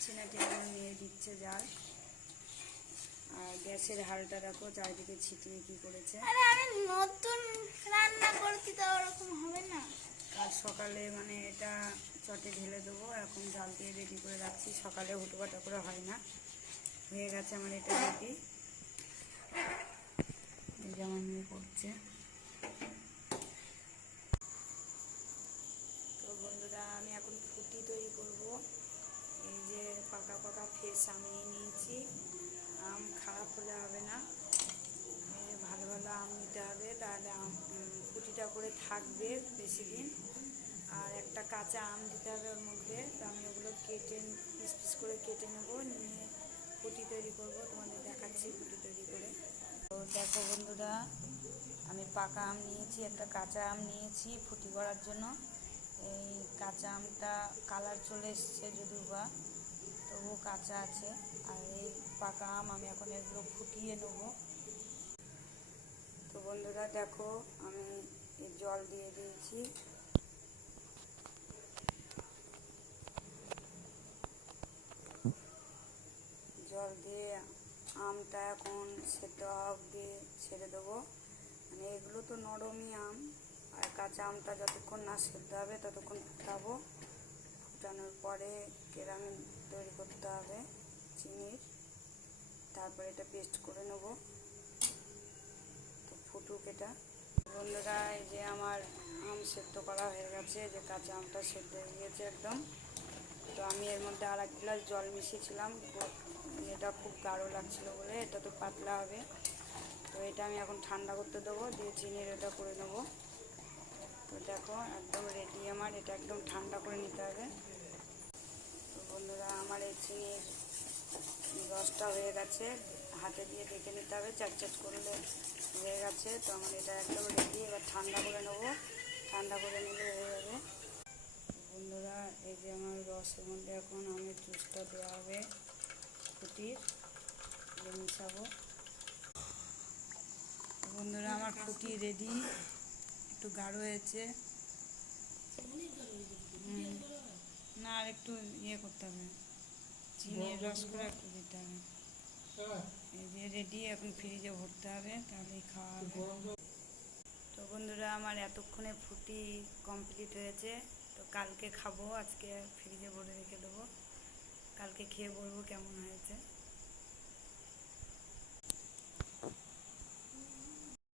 দিচ্ছে না কেন, মেয়ে দিচ্ছে জাল। আর গ্যাসের হালটা দেখো চারিদিকে ছিটিয়ে কি করেছে। আরে আমি নতুন রান্না করছি তো ওরকম হবে না। কাল সকালে মানে এটা চটে ঢেলে দেবো, এখন জাল দিয়ে রেডি করে রাখছি, সকালে হুটোপাটা করে হয় না। হয়ে গেছে আমার এটা রেডি, যেমন মেয়ে করছে। তো বন্ধুরা আমি এখন ফুটি তৈরি করব। এই যে পাকা পাকা ফ্রেশ আম নিয়ে নিয়েছি, আম খারাপ হলে হবে না, এই যে ভালো ভালো আম নিতে হবে, তাহলে ফুটিটা করে থাকবে বেশি দিন। আর একটা কাঁচা আম দিতে হবে ওর মধ্যে, তো আমি ওগুলো কেটে পিস পিস করে কেটে নেবো, নিয়ে ফুটি তৈরি করব, তোমাদের দেখাচ্ছি ফুটি তৈরি করে। তো দেখো বন্ধুরা, আমি পাকা আম নিয়েছি, একটা কাঁচা আম নিয়েছি ফুটি করার জন্য। এই কাঁচা আমটা কালার চলে এসছে যদিও বা, তবুও কাঁচা আছে। আর এই পাকা আম আমি এখন এগুলো ফুটিয়ে নেব। তো বন্ধুরা দেখো, আমি এই জল দিয়ে দিয়েছি, জল দিয়ে আমটা এখন সেদ্ধ অবধি ছেড়ে দেবো। মানে এগুলো তো নরমই আম, আর কাঁচা আমটা যতক্ষণ না সেদ্ধ হবে ততক্ষণ ফুটাবো। ফুটানোর পরে কেরামি তৈরি করতে হবে চিনির, তারপরে এটা পেস্ট করে নেব। তো ফুটুক এটা। বন্ধুরা এই যে আমার আম সেদ্ধ করা হয়ে গেছে, যে কাঁচা আমটা সেদ্ধ হয়ে গিয়েছে একদম। তো আমি এর মধ্যে আর 1 গ্লাস জল মিশিয়েছিলাম, এটা খুব গাঢ় লাগছিল বলে, এটা তো পাতলা হবে। তো এটা আমি এখন ঠান্ডা করতে দেবো, দিয়ে চিনির এটা করে নেবো। তো দেখো একদম রেডি আমার, এটা একদম ঠান্ডা করে নিতে হবে। তো বন্ধুরা আমার এই চিনির রসটা হয়ে গেছে, হাতে দিয়ে দেখে নিতে হবে, চাট করলে হয়ে গেছে। তো আমার এটা একদম রেডি, এবার ঠান্ডা করে নেবো, ঠান্ডা করে নিলে হয়ে যাবে। বন্ধুরা এই যে আমার রসের মধ্যে এখন আমের জুসটা দেওয়া হবে, ফুটির মিশাবো। বন্ধুরা আমার ফুটি রেডি, একটু গাঢ় হয়েছে, না আর একটু ইয়ে করতে হবে, চিনির রস করে একটু দিতে হবে। এই যে রেডি, এখন ফ্রিজে ভরতে হবে, তাহলেই খাওয়া হবে। তো বন্ধুরা আমার এতক্ষণে ফুটি কমপ্লিট হয়েছে। তো কালকে খাবো, আজকে ফ্রিজে ভরে রেখে দেবো, কালকে খেয়ে বলবো কেমন হয়েছে।